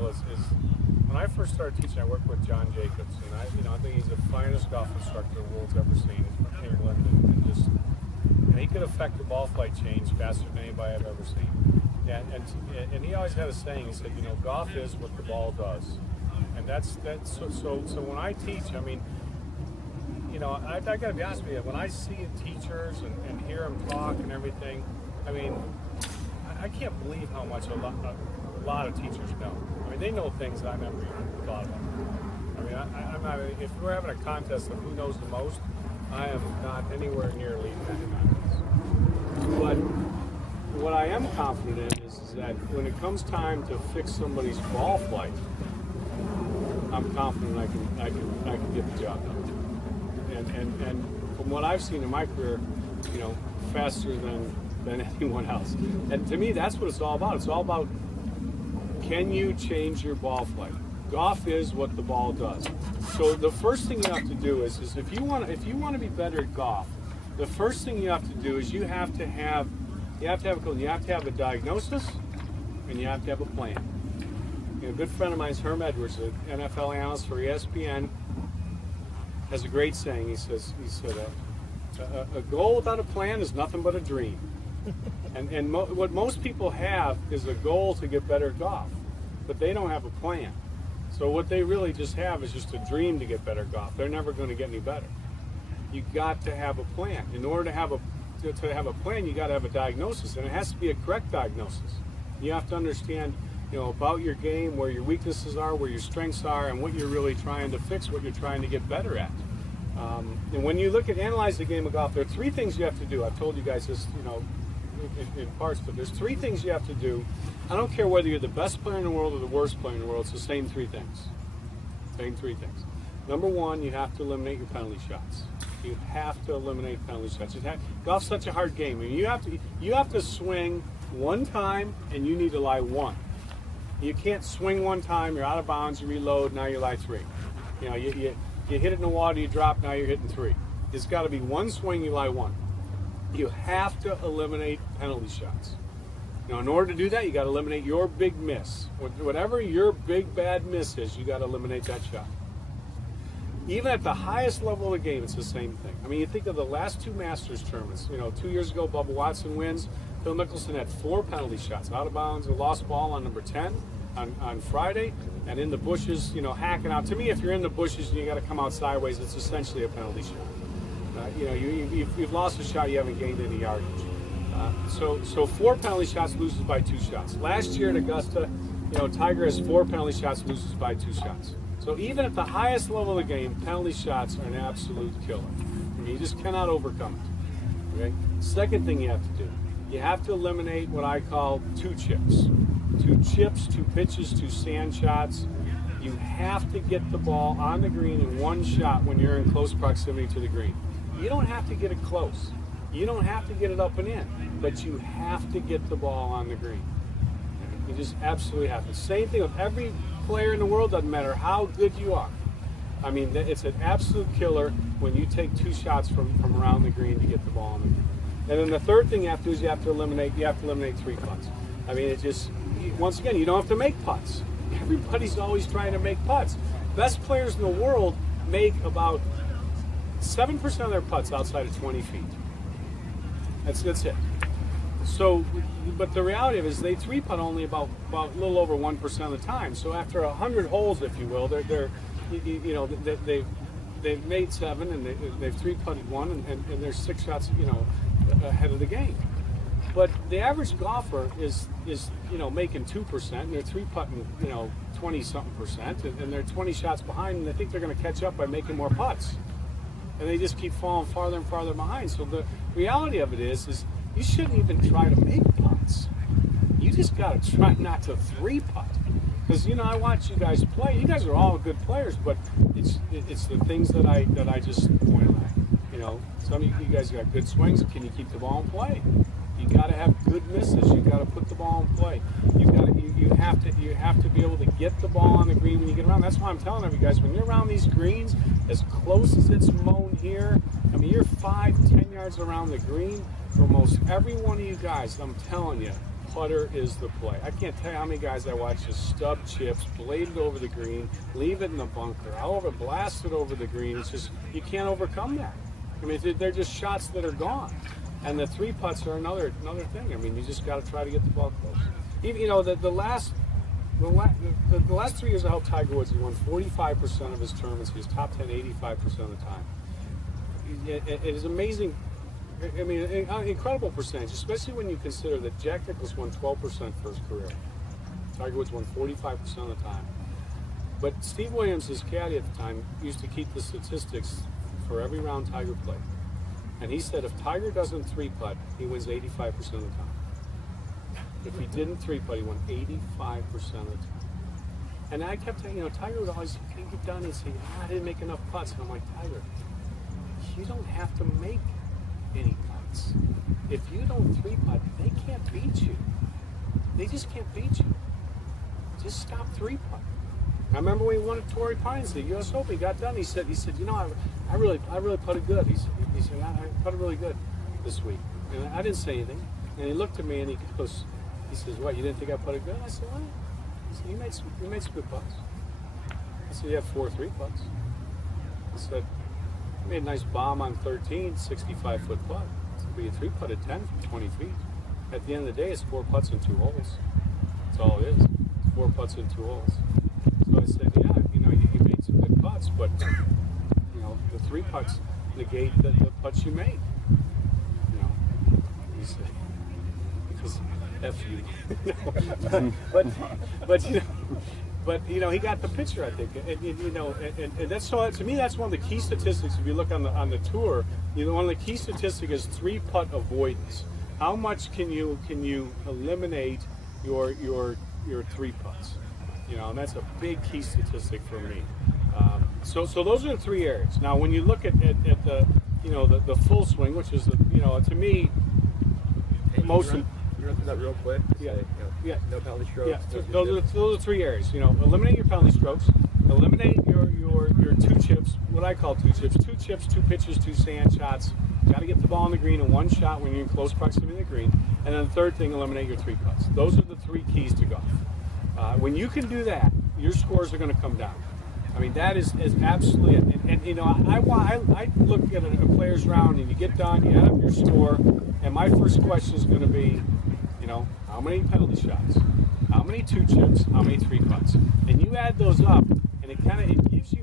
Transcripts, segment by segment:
deal is when I first started teaching, I worked with John Jacobs, and I think he's the finest golf instructor the world's ever seen. He's from England, and he could affect the ball flight change faster than anybody I've ever seen. And he always had a saying. He said, golf is what the ball does, and that's so when I teach, I mean, I got to be honest with you. When I see teachers and hear them talk and everything, I mean, I can't believe how much a lot of teachers know. I mean, they know things that I never even thought about. I mean, I'm not. If we're having a contest of who knows the most, I am not anywhere near leading that contest. But what I am confident in is that when it comes time to fix somebody's ball flight, I'm confident I can get the job done. And from what I've seen in my career, faster than anyone else. And to me, that's what it's all about. It's all about, can you change your ball flight? Golf is what the ball does. So the first thing you have to do is if you want to be better at golf, the first thing you have to do is you have to have a diagnosis, and you have to have a plan. A good friend of mine, Herm Edwards, an NFL analyst for ESPN, has a great saying. He said, a goal without a plan is nothing but a dream. And what most people have is a goal to get better at golf, but they don't have a plan. So what they really just have is just a dream to get better at golf. They're never going to get any better. You got to have a plan. In order to have a plan, you got to have a diagnosis, and it has to be a correct diagnosis. You have to understand, about your game, where your weaknesses are, where your strengths are, and what you're really trying to fix, what you're trying to get better at. And when you analyze the game of golf, there are three things you have to do. I've told you guys this, in parts, but there's three things you have to do. I don't care whether you're the best player in the world or the worst player in the world. It's the same three things. Same three things. Number one, you have to eliminate your penalty shots. You have to eliminate penalty shots. Golf's such a hard game. I mean, you have to swing one time, and you need to lie one. You can't swing one time, you're out of bounds, you reload, now you lie three. You hit it in the water, you drop, now you're hitting three. It's got to be one swing, you lie one. You have to eliminate penalty shots. Now, in order to do that, you got to eliminate your big miss. Whatever your big bad miss is, you got to eliminate that shot. Even at the highest level of the game, it's the same thing. I mean, you think of the last two Masters tournaments. 2 years ago, Bubba Watson wins. Phil Mickelson had 4 penalty shots, out of bounds, a lost ball on number 10 on Friday, and in the bushes, hacking out. To me, if you're in the bushes and you got to come out sideways, it's essentially a penalty shot. You've lost a shot, you haven't gained any yardage. So 4 penalty shots, loses by 2 shots. Last year at Augusta, Tiger has 4 penalty shots, loses by 2 shots. So even at the highest level of the game, penalty shots are an absolute killer. I mean, you just cannot overcome it. Okay? Second thing you have to do, you have to eliminate what I call 2 chips. 2 chips, 2 pitches, 2 sand shots. You have to get the ball on the green in one shot when you're in close proximity to the green. You don't have to get it close. You don't have to get it up and in, but you have to get the ball on the green. You just absolutely have to. Same thing with every player in the world, doesn't matter how good you are. I mean, it's an absolute killer when you take 2 shots from around the green to get the ball on the green. And then the third thing you have to do is you have to eliminate 3 putts. I mean, once again, you don't have to make putts. Everybody's always trying to make putts. Best players in the world make about 7% of their putts outside of 20 feet. That's it. So, but the reality of it is they 3-putt only about a little over 1% of the time. So after 100 holes, if you will, they've made 7 and they've 3-putted 1 and they're 6 shots, ahead of the game. But the average golfer is making 2% and they're 3-putting 20-something%, and they're 20 shots behind, and they think they're going to catch up by making more putts, and they just keep falling farther and farther behind. So the reality of it is you shouldn't even try to make putts. You just got to try not to 3-putt. Because I watch you guys play. You guys are all good players, but it's the things that I just pointed out. Some of you guys got good swings. Can you keep the ball in play? You got to have good misses. You got to put the ball in play. You have to be able to get the ball on the green when you get around. That's why I'm telling every guys, when you're around these greens, as close as it's mown here, I mean, you're 5-10 yards around the green. For most every one of you guys, I'm telling you, putter is the play. I can't tell you how many guys I watch just stub chips, blade it over the green, leave it in the bunker, blast it over the green. It's just, you can't overcome that. I mean, they're just shots that are gone. And the 3-putts are another thing. I mean, you just got to try to get the ball close. Even, the last 3 years I helped Tiger Woods, he won 45% of his tournaments. He was top 10 85% of the time. It is amazing. I mean, an incredible percentage, especially when you consider that Jack Nicklaus won 12% for his career. Tiger Woods won 45% of the time. But Steve Williams, his caddy at the time, used to keep the statistics for every round Tiger played. And he said if Tiger doesn't 3-putt, he wins 85% of the time. If he didn't 3-putt, he won 85% of the time. And I kept saying, Tiger would always get done and say, I didn't make enough putts. And I'm like, Tiger, you don't have to make any putts. If you don't 3-putt, they can't beat you. They just can't beat you. Just stop 3-putting. I remember when he won at Torrey Pines, the U.S. Open, he got done. He said, I really putted good. He said, I putted really good this week. And I didn't say anything. And he looked at me and he says, what, you didn't think I putted good? I said, what? He said, you made some good putts. I said, you have 4 3-putts. I said, I made a nice bomb on 13, 65-foot putt. But you 3-putted 10 from 20 feet. At the end of the day, it's 4 putts in 2 holes. That's all it is. It's 4 putts in 2 holes. So I said, yeah, you made some good putts, but the 3 putts negate the putts you made. He said, because F you. But he got the picture, I think, and that's so. To me, that's one of the key statistics. If you look on the tour, one of the key statistics is 3-putt avoidance. How much can you eliminate your 3-putts? And that's a big key statistic for me. So those are the 3 areas. Now, when you look at the the full swing, which is to me most. You run through that real quick? Yeah. No penalty strokes. Yeah. Those are 3 areas. Eliminate your penalty strokes. Eliminate your 2 chips. What I call 2 chips. 2 chips, 2 pitches, 2 sand shots. Got to get the ball on the green in 1 shot when you're in close proximity to the green. And then the third thing, eliminate your 3-putts. Those are the 3 keys to golf. When you can do that, your scores are going to come down. I mean, that is absolutely it. And I look at a player's round, and you get done, you add up your score, and my first question is going to be, how many penalty shots, how many 2 chips, how many 3-putts, and you add those up, and it gives you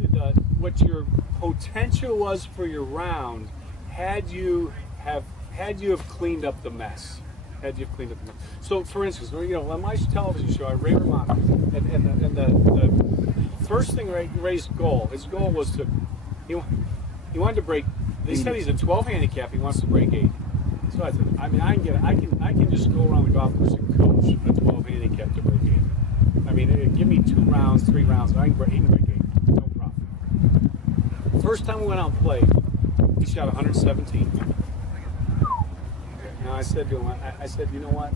what your potential was for your round had you have cleaned up the mess. So, for instance, on my television show, Ray Romano, and the first thing Ray's goal, his goal was he wanted to break. They said he's a 12 handicap. He wants to break 8. So I said, I can just go around the golf course and coach a 12 handicap to break 8. I mean, give me 2 rounds, 3 rounds, and he can break 8, no problem. First time we went out and played, he shot 117. And I said to him, you know what?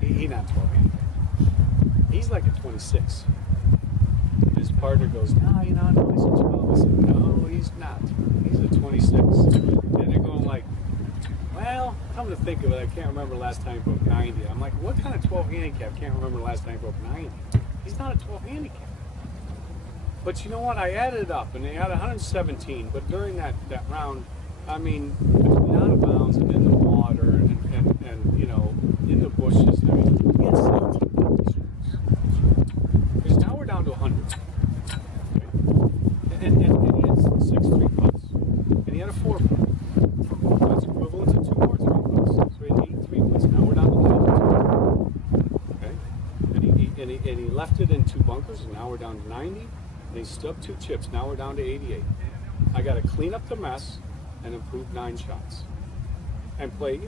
He's not 12 handicap. He's like a 26. His partner goes, no, he's a 12. I said, no, he's not. He's a 26. And they're going like, well, come to think of it, I can't remember the last time he broke 90. I'm like, what kind of 12 handicap? Can't remember the last time he broke 90. He's not a 12 handicap. But you know what? I added it up, and they had 117. But during that round, I mean, between out of bounds and in the water and in the bushes, I mean, he had 17 penalty strokes. Because now we're down to 100. Okay? And he had 6 3-putts. And he had a 4-putt. That's equivalent to 2 more 3-putts. So he had 8 3-putts. Now we're down to 92. Okay? And he left it in 2 bunkers, and now we're down to 90. And he stubbed 2 chips. Now we're down to 88. I got to clean up the mess and improve 9 shots. And play,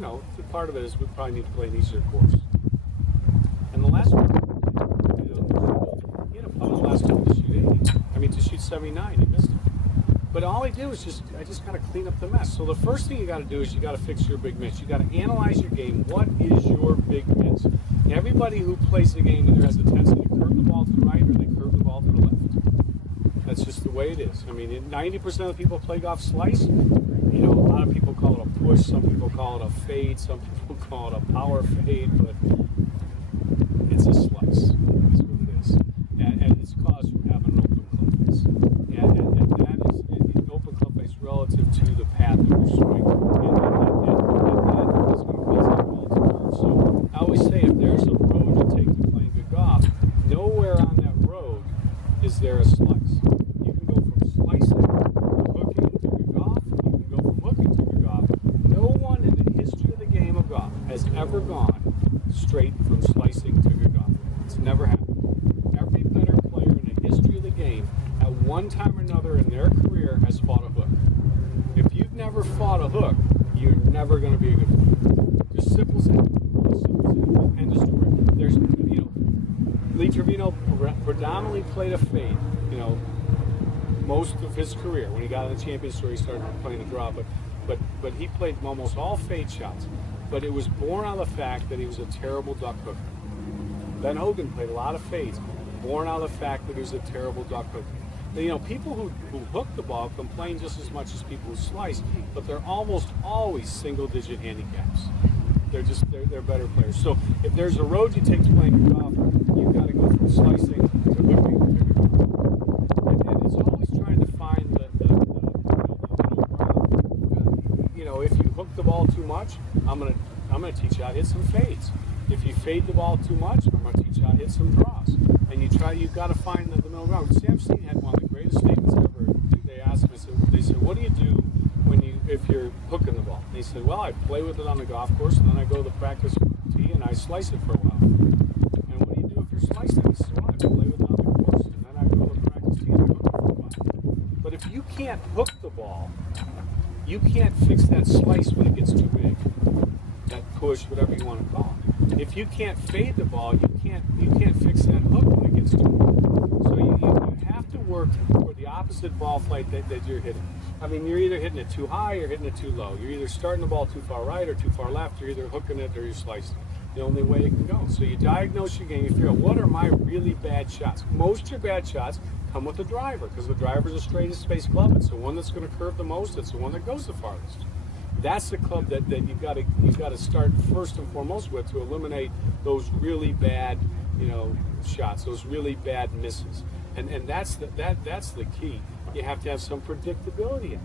part of it is we probably need to play an easier course. And the last one, he had a putt on the last one to shoot 80. To shoot 79. He missed it. But all I did was I just got to clean up the mess. So the first thing you got to do is you got to fix your big miss. You got to analyze your game. What is your big miss? Everybody who plays the game either has a tendency to curve the ball to the right or they curve the ball to the left. That's just the way it is. 90% of the people play golf slice. A lot of people call it a push. Some people call it a fade. Some people call it a power fade, but it's a slice. Is what it is, and it's caused from having an open club face, and that is an open club face relative to the path of your swing, and that is going to cause that ball to curve. So I always say, if there's a road you take to playing good golf, nowhere on that road is there a slice. You can go from slicing to hooking to good golf. You can go from hooking to good golf. No one in the history of the game of golf has ever gone straight from slicing to good golf. It's never happened. Every better player in the history of the game, at one time or another in their career, has fought a hook. If you've never fought a hook, you're never going to be a good player. Just simple as that. Just simple as that. End of story. There's, Lee Trevino predominantly played a fade, most of his career. When he got on the Champions Tour, he started playing the draw, but he played almost all fade shots. But it was born out of the fact that he was a terrible duck hooker. Ben Hogan played a lot of fades, born out of the fact that he was a terrible duck hooker. People who hook the ball complain just as much as people who slice, but they're almost always single-digit handicaps. They're better players. So if there's a road you take to playing golf, you've got to go from slicing to hooking to good golf. And it's always trying to find the middle ground. If you hook the ball too much, I'm gonna teach you how to hit some fades. If you fade the ball too much, I'm gonna teach you how to hit some draws. And you've got to find the middle ground. Sam Steen had one of the greatest statements ever. They asked him, they said, what do you do if you're hooking the ball? And he said, well, I play with it on the golf course, and then I go to the practice tee and I slice it for a while. And what do you do if you're slicing? He said, well, I play with it on the course, and then I go to the practice tee and I hook it for a while. But if you can't hook the ball, you can't fix that slice when it gets too big. That push, whatever you want to call it. If you can't fade the ball, you can't fix that hook when it gets too big. So you have to work for the opposite ball flight that you're hitting. I mean, you're either hitting it too high or hitting it too low. You're either starting the ball too far right or too far left. You're either hooking it or you're slicing it. The only way it can go. So you diagnose your game. You figure out, what are my really bad shots? Most of your bad shots come with the driver, because the driver's the straightest space club. It's the one that's going to curve the most. It's the one that goes the farthest. That's the club that you've got to start first and foremost with, to eliminate those really bad shots, those really bad misses. And that's the key. You have to have some predictability in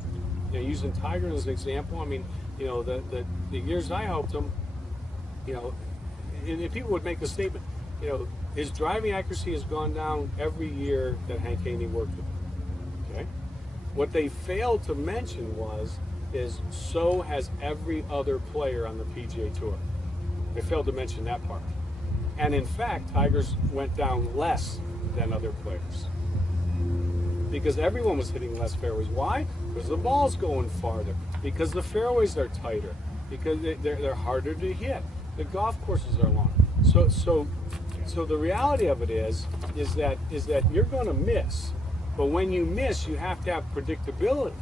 it. Using Tiger as an example, I mean, the years I helped him, and people would make the statement, his driving accuracy has gone down every year that Hank Haney worked with him. Okay? What they failed to mention is so has every other player on the PGA Tour. They failed to mention that part. And in fact, Tiger's went down less than other players, because everyone was hitting less fairways. Why? Because the ball's going farther, because the fairways are tighter, because they're harder to hit. The golf courses are longer. So the reality of it is that you're going to miss, but when you miss, you have to have predictability.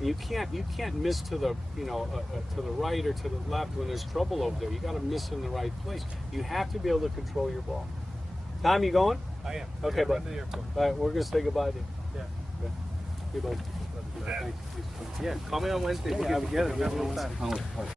You can't miss to the to the right or to the left when there's trouble over there. You got to miss in the right place. You have to be able to control your ball. Tom, you going? I am. Okay, bud. Run to the airport. All right, we're gonna say goodbye to you. Yeah. Hey, bud. Yeah. Call me on Wednesday. Yeah, We'll get we get it. together.